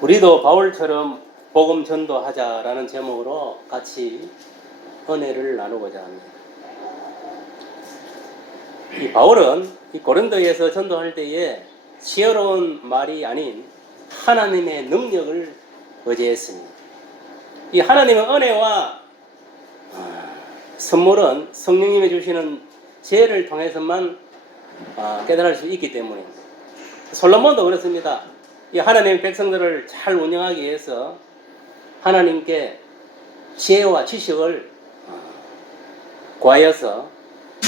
우리도 바울처럼 복음 전도하자라는 제목으로 같이 은혜를 나누고자 합니다. 이 바울은 이 고린도에서 전도할 때에 지혜로운 말이 아닌 하나님의 능력을 의지했습니다. 이 하나님의 은혜와 선물은 성령님이 주시는 지혜를 통해서만 깨달을 수 있기 때문입니다. 솔로몬도 그렇습니다. 이 하나님의 백성들을 잘 운영하기 위해서 하나님께 지혜와 지식을 구하여서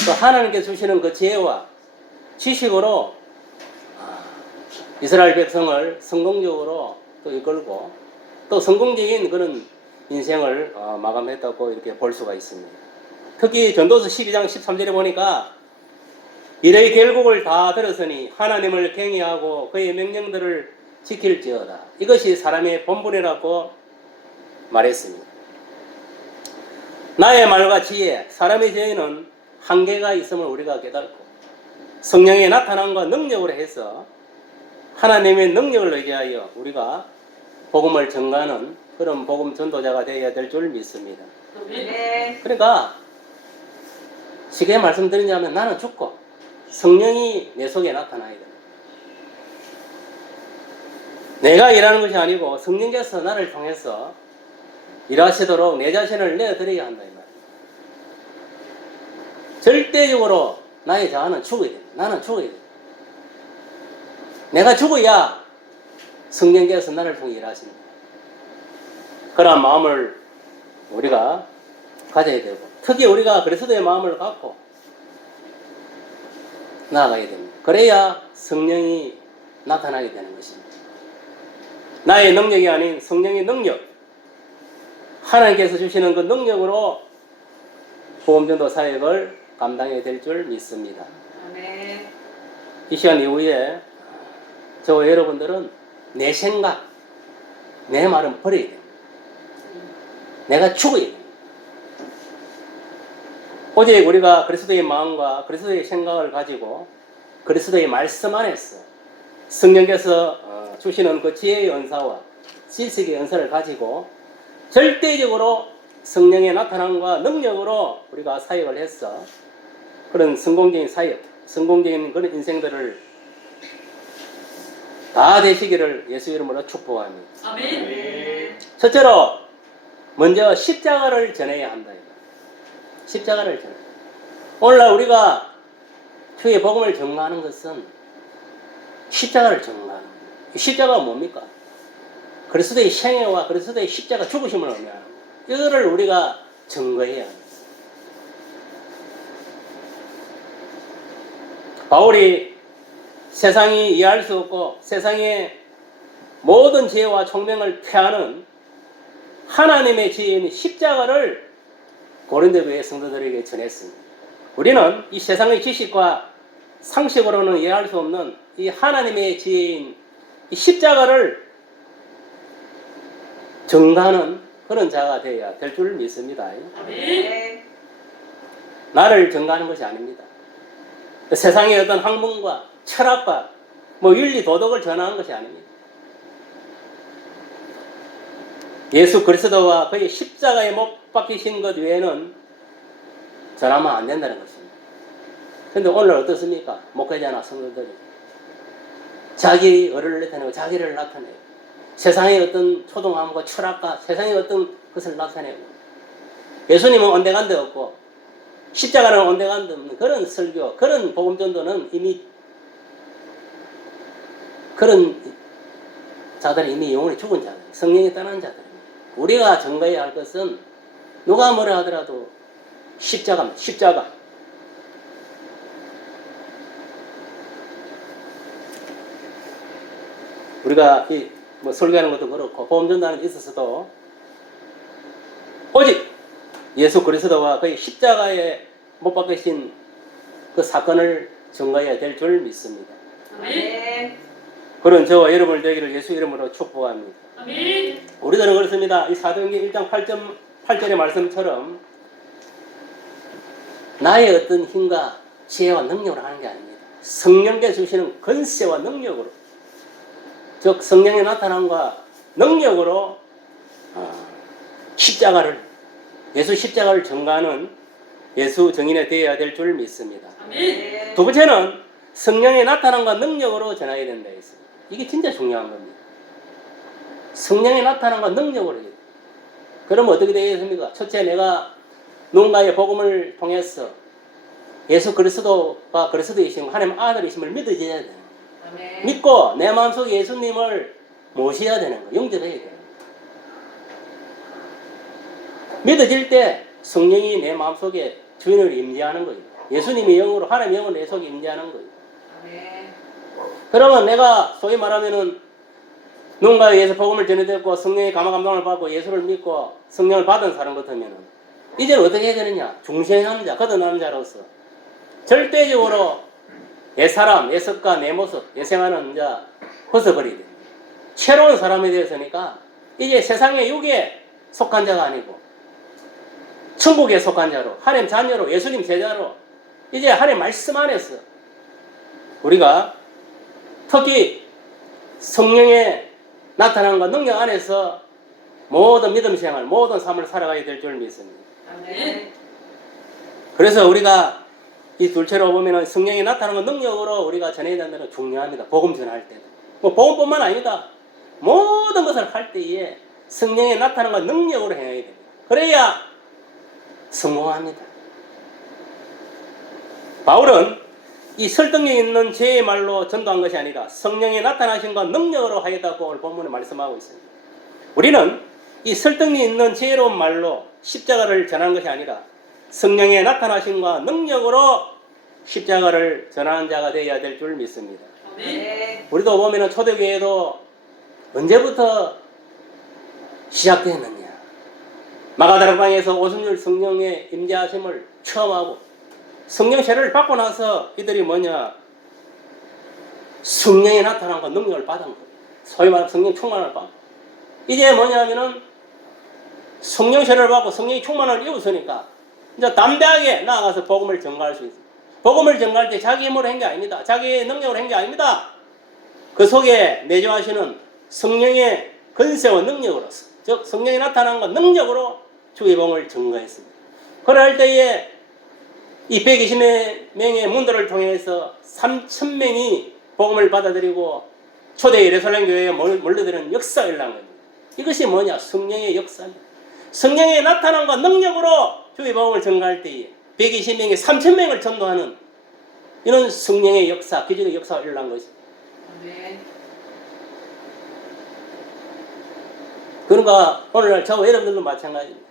또 하나님께 주시는 그 지혜와 지식으로 이스라엘 백성을 성공적으로 또 이끌고 또 성공적인 그런 인생을 마감했다고 이렇게 볼 수가 있습니다. 특히 전도서 12장 13절에 보니까 이의 결국을 다 들었으니 하나님을 경외하고 그의 명령들을 지킬지어다. 이것이 사람의 본분이라고 말했습니다. 나의 말과 지혜, 사람의 지혜는 한계가 있음을 우리가 깨닫고 성령의 나타남과 능력으로 해서 하나님의 능력을 의지하여 우리가 복음을 전가하는 그런 복음 전도자가 되어야 될 줄 믿습니다. 그러니까 쉽게 말씀드리자면 나는 죽고 성령이 내 속에 나타나야 됩니다. 내가 일하는 것이 아니고 성령께서 나를 통해서 일하시도록 내 자신을 내어드려야 한다 이 말이에요. 절대적으로 나의 자아는 죽어야 됩니다. 나는 죽어야 됩니다. 내가 죽어야 성령께서 나를 통해 일하십니다. 그런 마음을 우리가 가져야 되고 특히 우리가 그리스도의 마음을 갖고 나아가야 됩니다. 그래야 성령이 나타나게 되는 것입니다. 나의 능력이 아닌 성령의 능력, 하나님께서 주시는 그 능력으로 복음전도 사역을 감당해야 될 줄 믿습니다. 네. 이 시간 이후에 저와 여러분들은 내 생각, 내 말은 버려야 됩니다. 내가 죽어야 됩니다. 오직 우리가 그리스도의 마음과 그리스도의 생각을 가지고 그리스도의 말씀 안에서 성령께서 주시는 그 지혜의 은사와 지식의 은사를 가지고 절대적으로 성령의 나타남과 능력으로 우리가 사역을 해서 그런 성공적인 사역, 성공적인 그런 인생들을 다 되시기를 예수 이름으로 축복합니다. 아멘. 첫째로 먼저 십자가를 전해야 한다. 십자가를 전해. 오늘날 우리가 주의 복음을 전가하는 것은 십자가를 전가하는 거예요. 십자가가 뭡니까? 그리스도의 생애와 그리스도의 십자가 죽으심을 의미하는 거예요. 이거를 우리가 증거해야 합니다. 바울이 세상이 이해할 수 없고 세상의 모든 지혜와 총명을 폐하는 하나님의 지혜인 십자가를 고린도 교회 성도들에게 전했습니다. 우리는 이 세상의 지식과 상식으로는 이해할 수 없는 이 하나님의 지혜인 이 십자가를 증가하는 그런 자가 되어야 될 줄 믿습니다. 아멘. 나를 증가하는 것이 아닙니다. 세상의 어떤 학문과 철학과 윤리 도덕을 전하는 것이 아닙니다. 예수 그리스도와 그의 십자가에 못 박히신 것 외에는 전하면 안 된다는 것입니다. 그런데 오늘 어떻습니까? 목회자나 성도들이 자기 어를 나타내고 자기를 나타내고 세상의 어떤 초등함과 철학과 세상의 어떤 것을 나타내고 예수님은 온데간데 없고 십자가는 온데간데 없는 그런 설교, 그런 복음전도는 이미 그런 자들은 이미 영혼이 죽은 자들, 성령이 떠난 자들입니다. 우리가 증거해야 할 것은 누가 뭐라 하더라도 십자가입니다. 십자가. 우리가 설교하는 것도 그렇고 복음전도하는 데 있어서도 오직 예수 그리스도와 그의 십자가에 못 박히신 그 사건을 증거해야 될 줄 믿습니다. 아멘. 그런 저와 여러분을 되기를 예수 이름으로 축복합니다. 아멘. 우리들은 그렇습니다. 이 사도행전 1장 8절의 말씀처럼 나의 어떤 힘과 지혜와 능력으로 하는 게 아닙니다. 성령께서 주시는 권세와 능력으로, 즉 성령의 나타남과 능력으로 십자가를 예수 십자가를 전가하는 예수 증인이 되어야 될 줄 믿습니다. 아멘. 두 번째는 성령의 나타남과 능력으로 전하게 된다 했습니다. 이게 진짜 중요한 겁니다. 성령의 나타남과 능력으로 해야 돼요. 그러면 어떻게 되겠습니까? 첫째, 내가 누군가의 복음을 통해서 예수 그리스도가 그리스도이심을 하나님 아들이심을 믿어져야 되는 거예요. 아멘. 믿고 내 마음속에 예수님을 모셔야 되는 거예요. 영접해야 돼요. 믿어질 때 성령이 내 마음속에 주인을 임재하는 거예요. 예수님의 영으로 하나님의 영으로 내 속에 임재하는 거예요. 아멘. 그러면 내가 소위 말하면은 누군가에 의해서 복음을 전해듣고 성령의 감화감동을 받고 예수를 믿고 성령을 받은 사람 같으면은 이제는 어떻게 해야 되느냐? 중생하는 자, 거듭나는 자로서 절대적으로 옛사람, 옛습과 내 모습, 옛생활은 이제 벗어버리게 됩니다. 새로운 사람이 되었으니까 이제 세상의 육에 속한 자가 아니고 천국에 속한 자로, 하나님 자녀로, 예수님 제자로 이제 하나님 말씀 안에서 우리가 특히 성령의 나타남과 능력 안에서 모든 믿음 생활, 모든 삶을 살아가야 될 줄 믿습니다. 아멘. 그래서 우리가 이 둘째로 보면은 성령이 나타나는 능력으로 우리가 전해야 된다는 건 중요합니다. 복음 전할 때도. 뭐 복음뿐만 아니다. 모든 것을 할 때에 성령이 나타나는 능력으로 행해야 됩니다. 그래야 성공합니다. 바울은 이 설득력 있는 제 말로 전도한 것이 아니라 성령의 나타나심과 능력으로 하겠다고 오늘 본문에 말씀하고 있습니다. 우리는 이 설득력 있는 지혜로운 말로 십자가를 전하는 것이 아니라 성령의 나타나심과 능력으로 십자가를 전하는 자가 되어야 될 줄 믿습니다. 아멘. 우리도 보면은 초대교회도 언제부터 시작되었느냐? 마가다락방에서 오순절 성령의 임재하심을 처음 하고 성령 세례를 받고 나서 이들이 뭐냐? 성령이 나타난 것 능력을 받은 거예요. 소위 말하면 성령 충만을 받고 이제 뭐냐면은 성령 세례를 받고 성령이 충만을 입었으니까 이제 담대하게 나아가서 복음을 전가할 수 있어요. 복음을 전가할 때 자기 힘으로 한 게 아닙니다. 자기의 능력으로 한 게 아닙니다. 그 속에 내주하시는 성령의 권세와 능력으로서 즉 성령이 나타난 것 능력으로 주의 복음을 전가했습니다. 그럴 때에 이 120명의 문도를 통해서 3,000명이 복음을 받아들이고 초대 예루살렘 교회에 몰려드는 역사가 일어난 겁니다. 이것이 뭐냐? 성령의 역사입니다. 성령의 나타남과 능력으로 주의 복음을 전가할 때에 120명에 3,000명을 전도하는 이런 성령의 역사, 기적의 역사가 일어난 것입니다. 아멘. 그러니까 오늘날 저와 여러분들도 마찬가지입니다.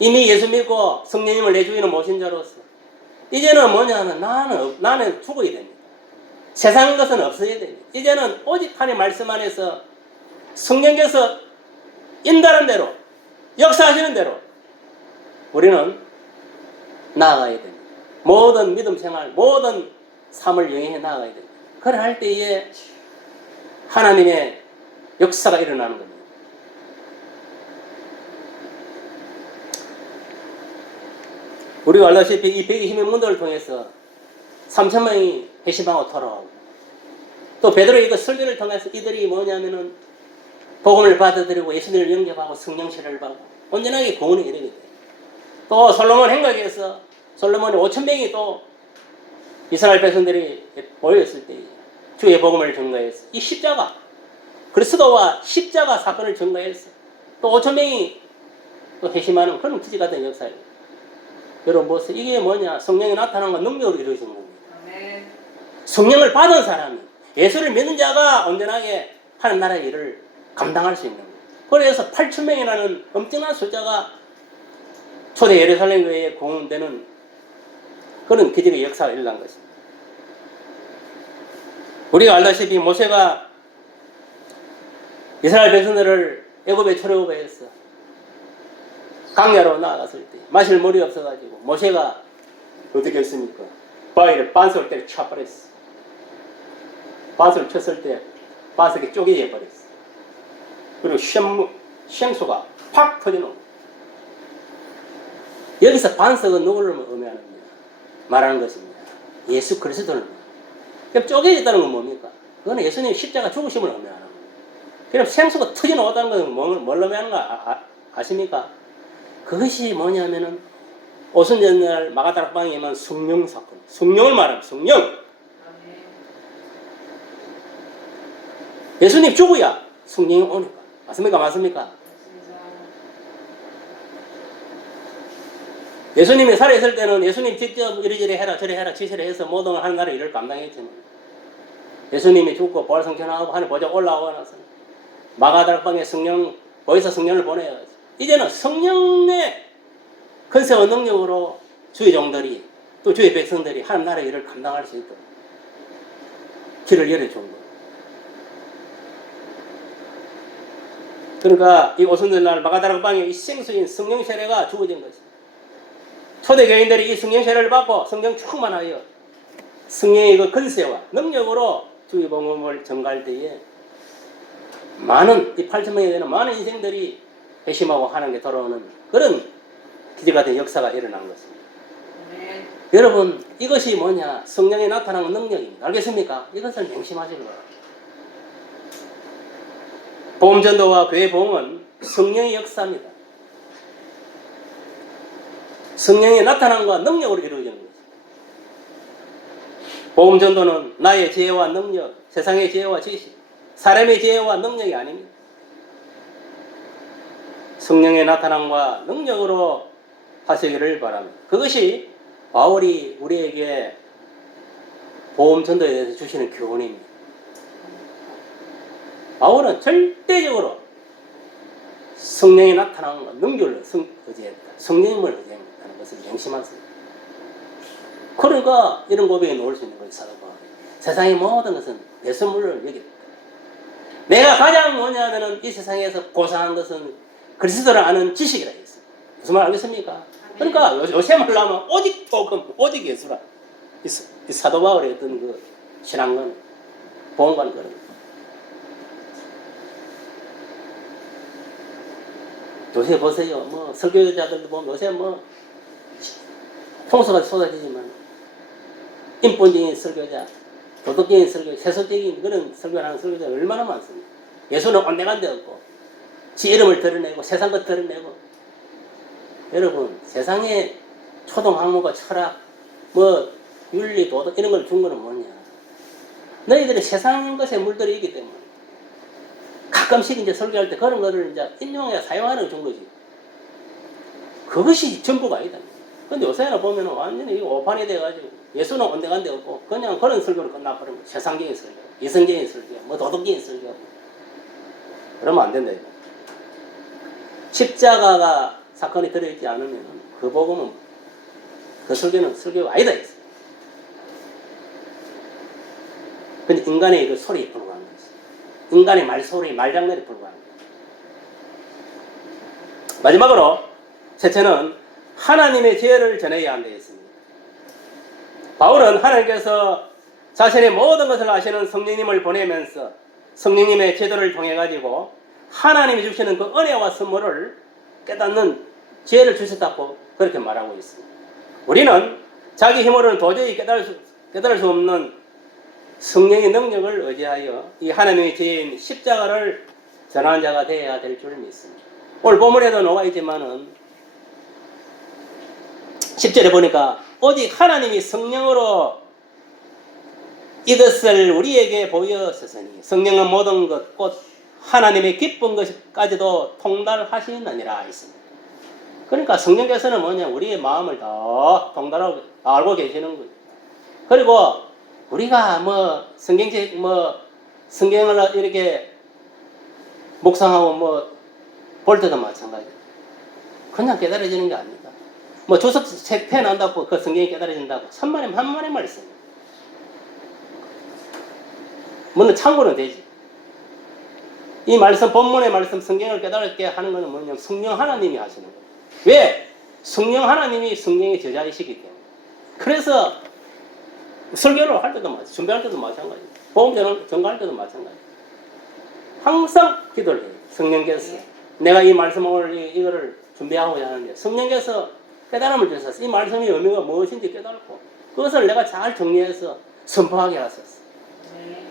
이미 예수 믿고 성령님을 내 주인으로 모신 자로서 이제는 뭐냐면 나는 죽어야 됩니다. 세상 것은 없어야 됩니다. 이제는 오직 하나님의 말씀 안에서 성령께서 인도하는 대로 역사하시는 대로 우리는 나아가야 됩니다. 모든 믿음 생활, 모든 삶을 영위해 나아가야 됩니다. 그래 할 때에 하나님의 역사가 일어나는 겁니다. 우리가 알다시피 이 120명 문도를 통해서 3,000명이 회심하고 돌아오고 또 베드로의 그 설교를 통해서 이들이 뭐냐면은 복음을 받아들이고 예수님을 영접하고 성령 세례를 받고 온전하게 구원에 이르게 돼요. 또 솔로몬 행각에서 솔로몬이 5,000명이 또 이스라엘 백성들이 모였을 때 주의 복음을 전가해서 이 십자가 그리스도와 십자가 사건을 전가해서 또 5,000명이 또 회심하는 그런 기적 같은 역사예요. 여러분 보세요. 이게 뭐냐? 성령이 나타난 건 능력으로 이루어진 겁니다. 아멘. 성령을 받은 사람이 예수를 믿는 자가 온전하게 하나님 나라의 일을 감당할 수 있는 거예요. 그래서 8,000명이라는 엄청난 숫자가 초대 예루살렘 교회에 공헌되는 그런 기적의 역사가 일어난 것입니다. 우리가 알다시피 모세가 이스라엘 백성들을 애굽에 출애굽해서 강야로 나아갔을 때 마실 물이 없어가지고 모세가 어떻게 했습니까? 바위를 반석을 때려 쳐버렸어. 반석을 쳤을 때 반석이 쪼개져 버렸어. 그리고 쉔수가 팍 터지는 거예요. 여기서 반석은 누구를 의미하는 거냐? 말하는 것입니다. 예수 그리스도를. 그럼 쪼개졌다는 건 뭡니까? 그거는 예수님 십자가 죽으심을 의미하는 거예요. 그럼 생수가 터져나왔다는 것은 뭘로 하는 거 아십니까? 그것이 뭐냐면은 오순절날 마가다락방에만 성령 사건, 성령을 말합니다. 성령. 아멘. 예수님 죽어야 성령이 오니까. 맞습니까? 맞습니까? 맞습니다. 예수님이 살아있을 때는 예수님 직접 이리저리 해라 저리 해라 지시를 해서 모든 하나님의 일을 감당했지만 예수님이 죽고 부활성천하고 하늘 보좌 올라오고 나서 마가다락방에 성령, 거기서 성령을 보내야지. 이제는 성령의 권세와 능력으로 주의 종들이 또 주의 백성들이 하나님 나라의 일을 감당할 수 있도록 길을 열어준 거예요. 그러니까 이 오순절날 마가다락방에 이 생수인 성령 세례가 주어진 것입니다. 초대교인들이 이 성령 세례를 받고 성령 충만하여 성령의 그 권세와 능력으로 주의 복음을 전가할 때에 많은 이 8,000명이 되는 많은 인생들이 회심하고 하나님께 돌아오는 그런 기적 같은 역사가 일어난 것입니다. 아멘. 여러분 이것이 뭐냐? 성령이 나타나는 능력입니다. 알겠습니까? 이것을 명심하시기 바랍니다. 복음전도와 교회 복음은 성령의 역사입니다. 성령의 나타남과 능력으로 이루어지는 것입니다. 복음전도는 나의 지혜와 능력, 세상의 지혜와 지식, 사람의 지혜와 능력이 아닙니다. 성령의 나타남과 능력으로 하시기를 바랍니다. 그것이 바울이 우리에게 복음전도에 대해서 주시는 교훈입니다. 바울은 절대적으로 성령이 나타나는 능력을 의지했다. 성령님을 의지했다는 것을 명심하세요. 그러니까 이런 고백에 놓을 수 있는 것이 사도 바울이 세상의 모든 것은 배설물을 여겼다. 내가 가장 뭐냐면은 이 세상에서 고상한 것은 그리스도를 아는 지식이라 했어요. 무슨 말 알겠습니까? 그러니까 요새 말로 하면 오직 복음, 오직 예수라. 이 사도 바울의 어떤 그 신앙관, 보험관 그런 거. 요새 보세요. 뭐 설교자들도 보면 요새 뭐 홍수가 쏟아지지만 인본적인 설교자, 도덕적인 설교자, 세속적인 그런 설교를 하는 설교자가 얼마나 많습니까? 예수는 온데간데 없고 지 이름을 드러내고 세상 것 드러내고. 여러분 세상에 초등 학문과 철학 뭐 윤리 도덕 이런 걸 준 거는 뭐냐? 너희들이 세상 것에 물들어 있기 때문에 가끔씩 이제 설교할 때 그런 거를 이제 인용해 사용하는 준 거지. 그것이 전부가 아니다. 근데 요새는 보면 완전히 오판이 돼가지고 예수는 온데간데 없고 그냥 그런 설교로 끝나버린 거야. 세상적인 설교, 이성적인 설교, 뭐 도덕적인 설교. 그러면 안 된다. 이거. 십자가가 사건이 들어있지 않으면 그 복음은 그 설교는 설교가 아니다. 했어. 근데 인간의 그 소리에 불과한 거지. 인간의 말소리, 말장난에 불과한 거지. 마지막으로 셋째는 하나님의 지혜를 전해야 한다 했습니다. 바울은 하나님께서 자신의 모든 것을 아시는 성령님을 보내면서 성령님의 제도를 통해 가지고 하나님이 주시는 그 은혜와 선물을 깨닫는 지혜를 주셨다고 그렇게 말하고 있습니다. 우리는 자기 힘으로는 도저히 깨달을 수 없는 성령의 능력을 의지하여 이 하나님의 지혜인 십자가를 전하는 자가 되어야 될 줄 믿습니다. 오늘 본문에도 나와 있지만은 10절에 보니까 오직 하나님이 성령으로 이것을 우리에게 보여주셨으니 성령은 모든 것 곧 하나님의 기쁜 것까지도 통달하시느니라 했습니다. 그러니까 성령께서는 뭐냐? 우리의 마음을 다 통달하고 알고 계시는 거죠. 그리고 우리가 뭐 성경을 이렇게 묵상하고 뭐 볼 때도 마찬가지예요. 그냥 깨달아지는 게 아닙니다. 뭐 주석 책 펴난다고 그 성경이 깨달아진다고 한 마리 말씀. 물론 참고는 되지. 이 말씀, 본문의 말씀, 성경을 깨달게 하는 것은 뭐냐면 성령 하나님이 하시는 거예요. 왜? 성령 하나님이 성령의 저자이시기 때문에. 그래서 설교를 할 때도 마찬가지, 준비할 때도 마찬가지, 복음 전가할 때도 마찬가지. 항상 기도를 해요. 성령께서 내가 이 말씀 오늘 이거를 준비하고자 하는데 성령께서 깨달음을 주셔서 이 말씀의 의미가 무엇인지 깨달고 그것을 내가 잘 정리해서 선포하게 하셨어.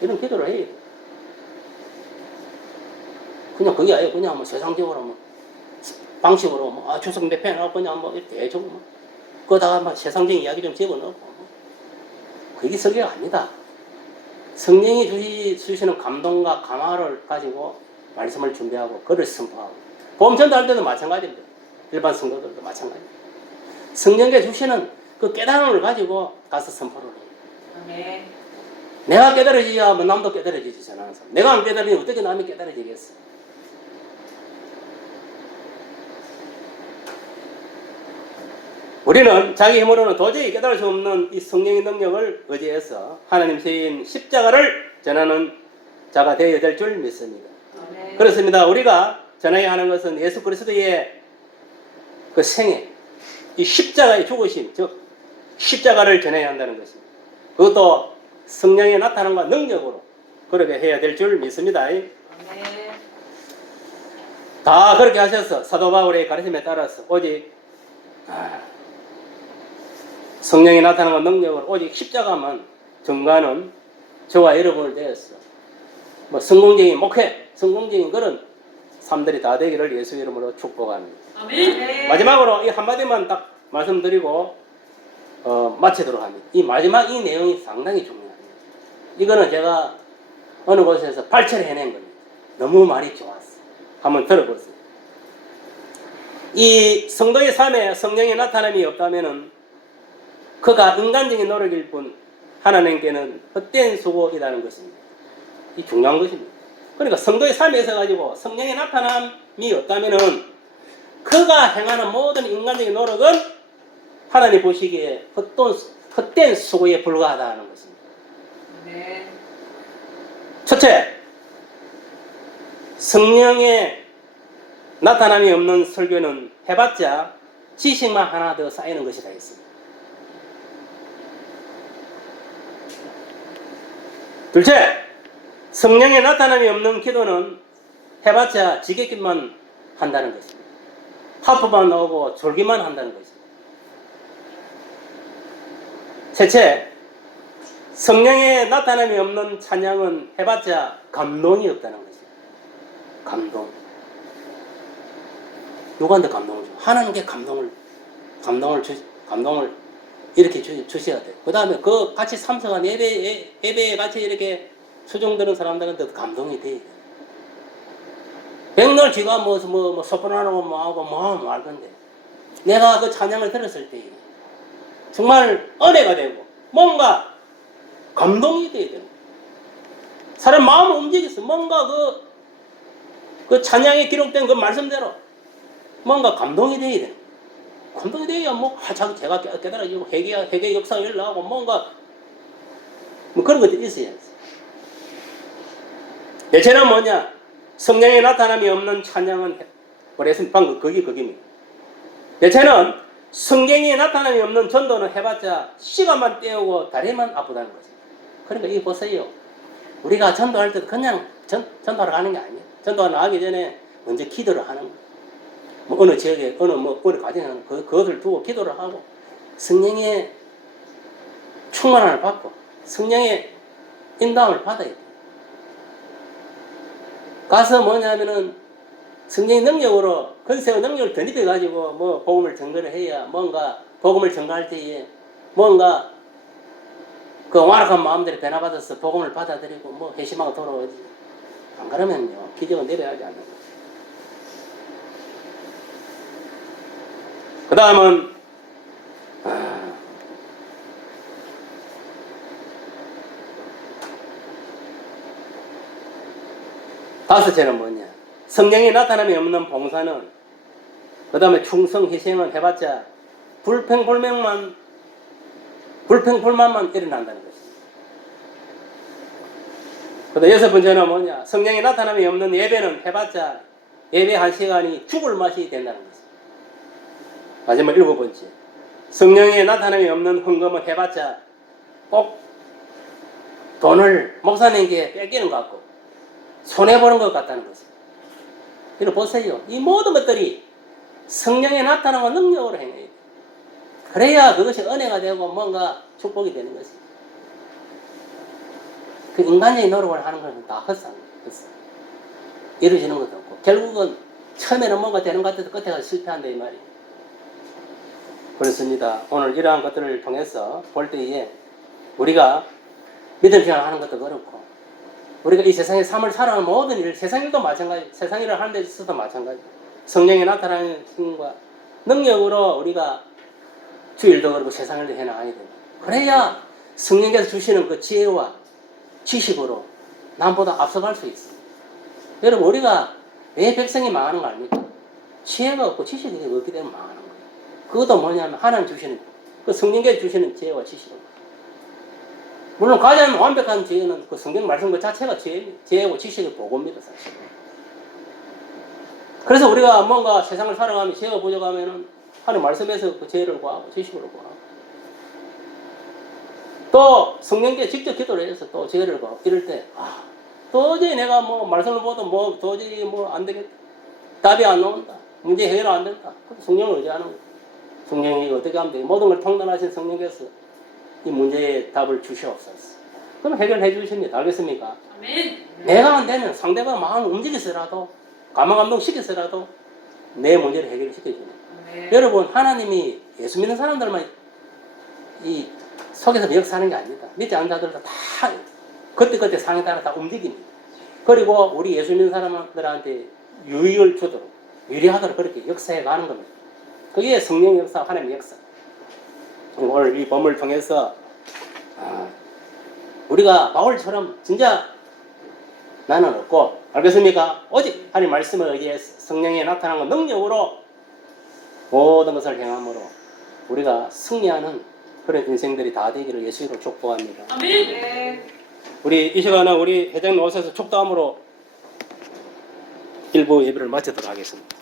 이런 기도를 해요. 그냥 그게 아니고 그냥 뭐 세상적으로 뭐 방식으로 뭐 주석 몇 편 하고 그냥 뭐 이렇게 해주고 뭐 그거다가 막 세상적인 이야기 좀 집어넣고 뭐. 그게 설교가 아니다. 성령이 주시는 감동과 감화를 가지고 말씀을 준비하고 글을 선포하고 복음 전도할 때도 마찬가지입니다. 일반 성도들도 마찬가지입니다. 성령께 주시는 그 깨달음을 가지고 가서 선포를 해요. 아멘. 내가 깨달아지야 뭐 남도 깨달아지지 저는 사람. 내가 안 깨달으면 어떻게 남이 깨달아지겠어? 우리는 자기 힘으로는 도저히 깨달을 수 없는 이 성령의 능력을 의지해서 하나님 세인 십자가를 전하는 자가 되어야 될 줄 믿습니다. 아멘. 그렇습니다. 우리가 전해야 하는 것은 예수 그리스도의 그 생애, 이 십자가의 죽으심, 즉 십자가를 전해야 한다는 것입니다. 그것도 성령의 나타남과 능력으로 그렇게 해야 될 줄 믿습니다. 아멘. 다 그렇게 하셔서 사도 바울의 가르침에 따라서 오직 성령이 나타나는 능력으로 오직 십자가만 증거하는 저와 여러분을 대해서 뭐 성공적인 목회, 성공적인 그런 삶들이 다 되기를 예수 이름으로 축복합니다. 아멘. 마지막으로 이 한마디만 딱 말씀드리고 마치도록 합니다. 이 마지막 이 내용이 상당히 중요합니다. 이거는 제가 어느 곳에서 발췌를 해낸 겁니다. 너무 말이 좋았어. 한번 들어보세요. 이 성도의 삶에 성령의 나타남이 없다면은 그가 인간적인 노력일 뿐 하나님께는 헛된 수고이라는 것입니다. 이 중요한 것입니다. 그러니까 성도의 삶에서 가지고 성령의 나타남이 없다면은 그가 행하는 모든 인간적인 노력은 하나님 보시기에 헛된 수고에 불과하다는 것입니다. 아멘. 첫째, 성령의 나타남이 없는 설교는 해봤자 지식만 하나 더 쌓이는 것이다 했습니다. 둘째, 성령의 나타남이 없는 기도는 해봤자 지겹기만 한다는 것입니다. 하프만 나오고 졸기만 한다는 것입니다. 셋째, 성령의 나타남이 없는 찬양은 해봤자 감동이 없다는 것입니다. 감동. 누구한테 감동을 줘? 하나님께 감동을 이렇게 주셔야 돼요. 그 다음에 그 같이 참석한 예배에 같이 이렇게 수종드는 사람들한테 감동이 돼야 돼요. 백날 쥐가 뭐 소프라노고 뭐하고 뭐 할 건데 내가 그 찬양을 들었을 때 정말 은혜가 되고 뭔가 감동이 돼야 돼요. 사람 마음을 움직였어. 뭔가 그 찬양에 기록된 그 말씀대로 뭔가 감동이 돼야 돼요. 감동이 돼야 뭐 제가 깨달아지고 회개 역사가 일어나고 뭔가 뭐 그런 것들이 있어야지. 대체는 뭐냐? 성령의 나타남이 없는 찬양은 그래서 방금 그깁니다. 대체는 성경의 나타남이 없는 전도는 해봤자 시간만 때우고 다리만 아프다는 거죠. 그러니까 이거 보세요. 우리가 전도할 때도 그냥 전도하러 가는 게 아니에요. 전도하러 가기 전에 먼저 기도를 하는 거예요. 뭐 어느 지역에 어느 가정에는 그것을 두고 기도를 하고 성령의 충만함을 받고 성령의 인도함을 받아야 돼요. 가서 뭐냐면은 성령의 능력으로 건세의 능력을 덧입혀 가지고 뭐 복음을 전거를 해야 뭔가 복음을 전가할 때에 뭔가 그 완악한 마음들이 변화받아서 복음을 받아들이고 뭐 회심하고 돌아오지. 안 그러면요 기적은 내려가지 않는 거예요. 그 다음은 다섯째는 뭐냐? 성령의 나타남이 없는 봉사는 그 다음에 충성 희생을 해봤자 불평불만만 일어난다는 것입니다. 그 다음 여섯 번째는 뭐냐? 성령의 나타남이 없는 예배는 해봤자 예배 한 시간이 죽을 맛이 된다는 것입니다. 마지막 일곱 번째, 성령의 나타남이 없는 헌금은 해봤자 꼭 돈을 목사님께 뺏기는 것 같고 손해보는 것 같다는 것입니다. 이거 보세요. 이 모든 것들이 성령의 나타남과 능력으로 행해야 돼요. 그래야 그것이 은혜가 되고 뭔가 축복이 되는 것입니다. 그 인간적인 노력을 하는 것은 다 헛상. 이루어지는 것도 없고 결국은 처음에는 뭔가 되는 것 같아도 끝에 가서 실패한다 이 말이에요. 그렇습니다. 오늘 이러한 것들을 통해서 볼 때에 우리가 믿음 생활하는 것도 그렇고 우리가 이 세상의 삶을 살아가는 모든 일, 세상 일도 마찬가지, 세상 일을 하는 데 있어서도 마찬가지. 성령이 나타나는 힘과 능력으로 우리가 주 일도 그렇고 세상 일도 해나가야 되고 그래야 성령께서 주시는 그 지혜와 지식으로 남보다 앞서갈 수 있어. 여러분 우리가 왜 백성이 망하는 거 아닙니까? 지혜가 없고 지식이 없기 때문에 망하는 거예요. 그것도 뭐냐면 하나님 주시는 그 성령께서 주시는 지혜와 지식은 물론 가장 완벽한 지혜는 그 성경 말씀 그 자체가 지혜고 지식의 보고입니다 사실. 그래서 우리가 뭔가 세상을 살아가면 지혜가 부족하면은 하나님 말씀에서 그 지혜를 구하고 지식을 구하고 또 성령께 직접 기도를 해서 또 지혜를 구하고 이럴 때 도저히 내가 뭐 말씀을 보도 뭐 도저히 뭐 안 되겠다. 답이 안 나온다. 문제 해결 안 된다. 성령을 의지하는 거예요. 성령이 어떻게 하면 돼요? 모든 걸 통달하신 성령께서 이 문제의 답을 주시옵소서. 그럼 해결해 주십니다. 알겠습니까? 아멘. 내가 안 되면 상대가 마음을 움직여서라도 감화감동 시켜서라도 내 문제를 해결시켜주는 아멘. 여러분 하나님이 예수 믿는 사람들만 이 속에서 역사하는 게 아닙니다. 믿지 않는 자들도 다 그때그때 상황에 따라 다 움직입니다. 그리고 우리 예수 믿는 사람들한테 유익을 주도록 유리하도록 그렇게 역사해 가는 겁니다. 그게 성령 역사, 하나님 역사. 오늘 이 본문을 통해서 우리가 바울처럼 진짜 나는 없고 알겠습니까? 오직 하나님 말씀을 의지해서 성령에 나타나는 능력으로 모든 것을 행함으로 우리가 승리하는 그런 인생들이 다 되기를 예수로 축복합니다. 아멘. 우리 이 시간은 우리 회장님 오셔서 축도함으로 일부 예배를 마치도록 하겠습니다.